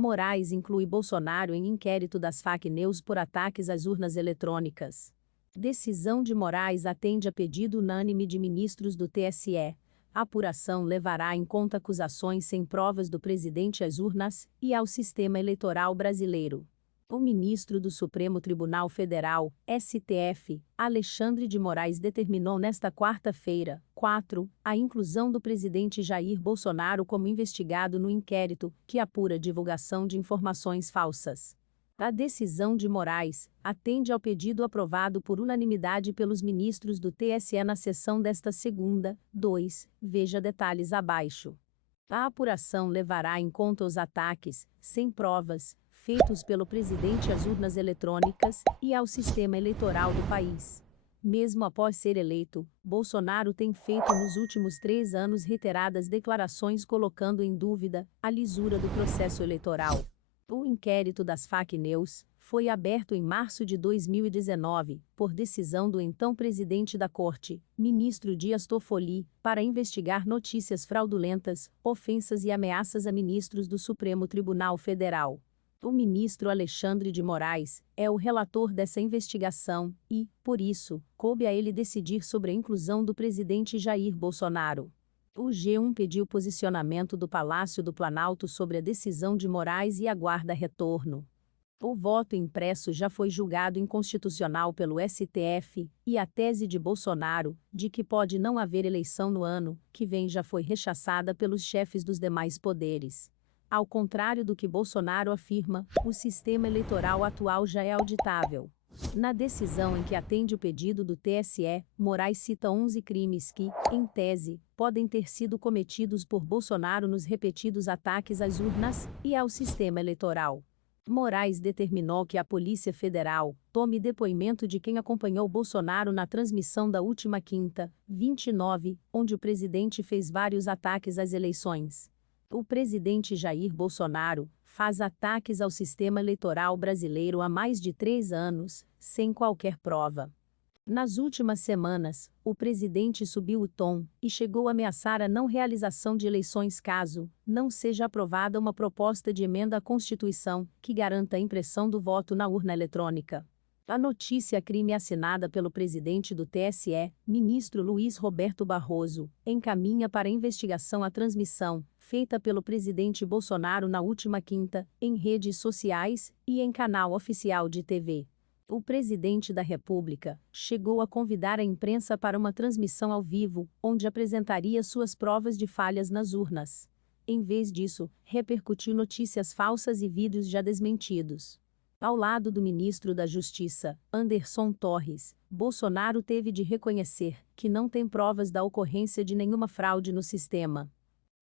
Moraes inclui Bolsonaro em inquérito das fake news por ataques às urnas eletrônicas. Decisão de Moraes atende a pedido unânime de ministros do TSE. A apuração levará em conta acusações sem provas do presidente às urnas e ao sistema eleitoral brasileiro. O ministro do Supremo Tribunal Federal, STF, Alexandre de Moraes determinou nesta quarta-feira, 4, a inclusão do presidente Jair Bolsonaro como investigado no inquérito que apura divulgação de informações falsas. A decisão de Moraes atende ao pedido aprovado por unanimidade pelos ministros do TSE na sessão desta segunda. 2. Veja detalhes abaixo. A apuração levará em conta os ataques, sem provas, feitos pelo presidente às urnas eletrônicas e ao sistema eleitoral do país. Mesmo após ser eleito, Bolsonaro tem feito nos últimos 3 anos reiteradas declarações colocando em dúvida a lisura do processo eleitoral. O inquérito das fake news foi aberto em março de 2019, por decisão do então presidente da Corte, ministro Dias Toffoli, para investigar notícias fraudulentas, ofensas e ameaças a ministros do Supremo Tribunal Federal. O ministro Alexandre de Moraes é o relator dessa investigação e, por isso, coube a ele decidir sobre a inclusão do presidente Jair Bolsonaro. O G1 pediu posicionamento do Palácio do Planalto sobre a decisão de Moraes e aguarda retorno. O voto impresso já foi julgado inconstitucional pelo STF, e a tese de Bolsonaro, de que pode não haver eleição no ano que vem, já foi rechaçada pelos chefes dos demais poderes. Ao contrário do que Bolsonaro afirma, o sistema eleitoral atual já é auditável. Na decisão em que atende o pedido do TSE, Moraes cita 11 crimes que, em tese, podem ter sido cometidos por Bolsonaro nos repetidos ataques às urnas e ao sistema eleitoral. Moraes determinou que a Polícia Federal tome depoimento de quem acompanhou Bolsonaro na transmissão da última quinta, 29, onde o presidente fez vários ataques às eleições. O presidente Jair Bolsonaro faz ataques ao sistema eleitoral brasileiro há mais de 3 anos, sem qualquer prova. Nas últimas semanas, o presidente subiu o tom e chegou a ameaçar a não realização de eleições caso não seja aprovada uma proposta de emenda à Constituição que garanta a impressão do voto na urna eletrônica. A notícia-crime assinada pelo presidente do TSE, ministro Luiz Roberto Barroso, encaminha para investigação a transmissão feita pelo presidente Bolsonaro na última quinta, em redes sociais e em canal oficial de TV. O presidente da República chegou a convidar a imprensa para uma transmissão ao vivo, onde apresentaria suas provas de falhas nas urnas. Em vez disso, repercutiu notícias falsas e vídeos já desmentidos. Ao lado do ministro da Justiça, Anderson Torres, Bolsonaro teve de reconhecer que não tem provas da ocorrência de nenhuma fraude no sistema.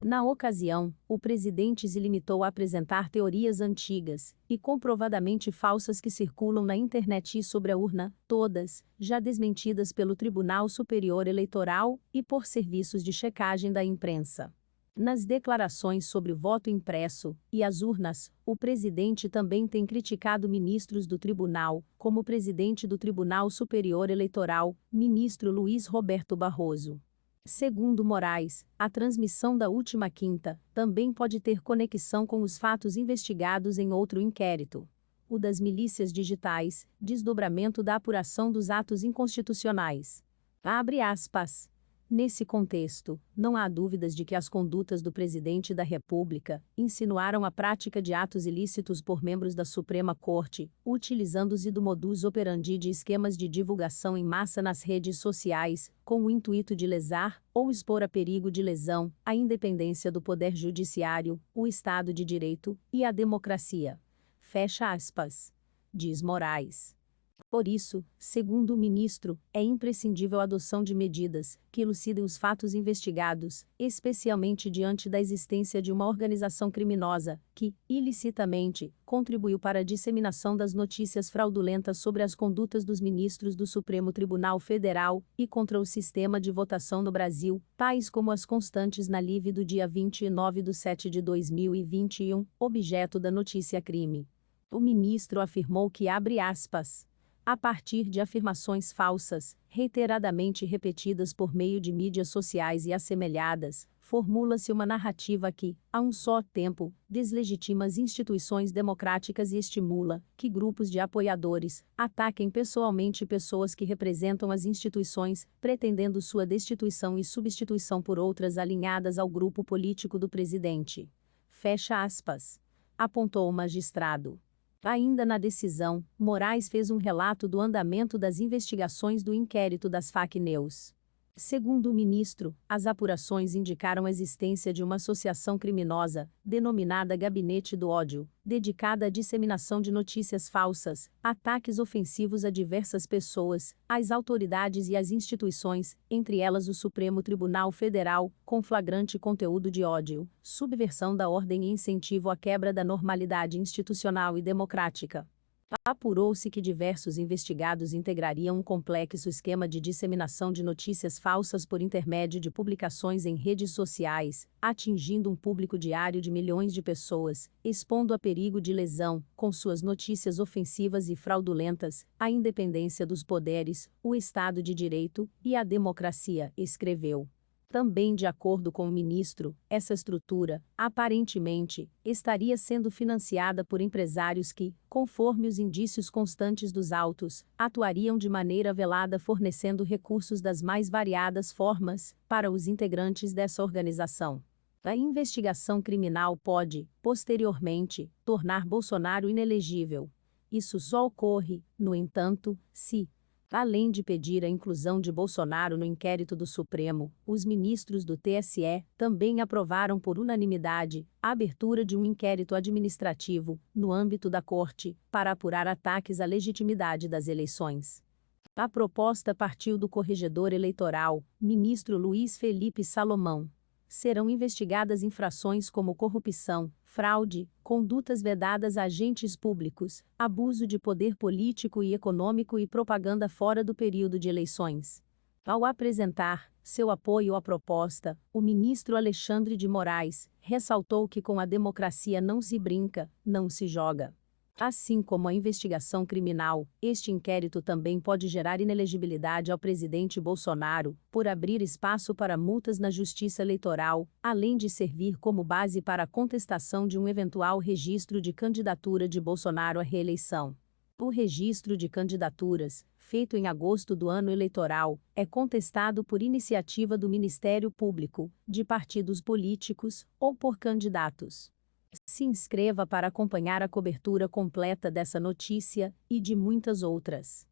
Na ocasião, o presidente se limitou a apresentar teorias antigas e comprovadamente falsas que circulam na internet sobre a urna, todas já desmentidas pelo Tribunal Superior Eleitoral e por serviços de checagem da imprensa. Nas declarações sobre o voto impresso e as urnas, o presidente também tem criticado ministros do tribunal, como o presidente do Tribunal Superior Eleitoral, ministro Luiz Roberto Barroso. Segundo Moraes, a transmissão da última quinta também pode ter conexão com os fatos investigados em outro inquérito. O das milícias digitais, desdobramento da apuração dos atos inconstitucionais. Abre aspas. Nesse contexto, não há dúvidas de que as condutas do presidente da República insinuaram a prática de atos ilícitos por membros da Suprema Corte, utilizando-se do modus operandi de esquemas de divulgação em massa nas redes sociais, com o intuito de lesar ou expor a perigo de lesão a independência do Poder Judiciário, o Estado de Direito e a democracia. Fecha aspas. Diz Moraes. Por isso, segundo o ministro, é imprescindível a adoção de medidas que elucidem os fatos investigados, especialmente diante da existência de uma organização criminosa que, ilicitamente, contribuiu para a disseminação das notícias fraudulentas sobre as condutas dos ministros do Supremo Tribunal Federal e contra o sistema de votação no Brasil, tais como as constantes na live do dia 29/7/2021, objeto da notícia-crime. O ministro afirmou que, abre aspas, a partir de afirmações falsas, reiteradamente repetidas por meio de mídias sociais e assemelhadas, formula-se uma narrativa que, a um só tempo, deslegitima as instituições democráticas e estimula que grupos de apoiadores ataquem pessoalmente pessoas que representam as instituições, pretendendo sua destituição e substituição por outras alinhadas ao grupo político do presidente. Fecha aspas. Apontou o magistrado. Ainda na decisão, Moraes fez um relato do andamento das investigações do inquérito das fake news. Segundo o ministro, as apurações indicaram a existência de uma associação criminosa, denominada Gabinete do Ódio, dedicada à disseminação de notícias falsas, ataques ofensivos a diversas pessoas, às autoridades e às instituições, entre elas o Supremo Tribunal Federal, com flagrante conteúdo de ódio, subversão da ordem e incentivo à quebra da normalidade institucional e democrática. Apurou-se que diversos investigados integrariam um complexo esquema de disseminação de notícias falsas por intermédio de publicações em redes sociais, atingindo um público diário de milhões de pessoas, expondo a perigo de lesão, com suas notícias ofensivas e fraudulentas, a independência dos poderes, o Estado de Direito e a democracia, escreveu. Também de acordo com o ministro, essa estrutura, aparentemente, estaria sendo financiada por empresários que, conforme os indícios constantes dos autos, atuariam de maneira velada fornecendo recursos das mais variadas formas para os integrantes dessa organização. A investigação criminal pode, posteriormente, tornar Bolsonaro inelegível. Isso só ocorre, no entanto, se, além de pedir a inclusão de Bolsonaro no inquérito do Supremo, os ministros do TSE também aprovaram por unanimidade a abertura de um inquérito administrativo, no âmbito da Corte, para apurar ataques à legitimidade das eleições. A proposta partiu do corregedor eleitoral, ministro Luiz Felipe Salomão. Serão investigadas infrações como corrupção, fraude, condutas vedadas a agentes públicos, abuso de poder político e econômico e propaganda fora do período de eleições. Ao apresentar seu apoio à proposta, o ministro Alexandre de Moraes ressaltou que com a democracia não se brinca, não se joga. Assim como a investigação criminal, este inquérito também pode gerar inelegibilidade ao presidente Bolsonaro, por abrir espaço para multas na Justiça Eleitoral, além de servir como base para a contestação de um eventual registro de candidatura de Bolsonaro à reeleição. O registro de candidaturas, feito em agosto do ano eleitoral, é contestado por iniciativa do Ministério Público, de partidos políticos ou por candidatos. Se inscreva para acompanhar a cobertura completa dessa notícia e de muitas outras.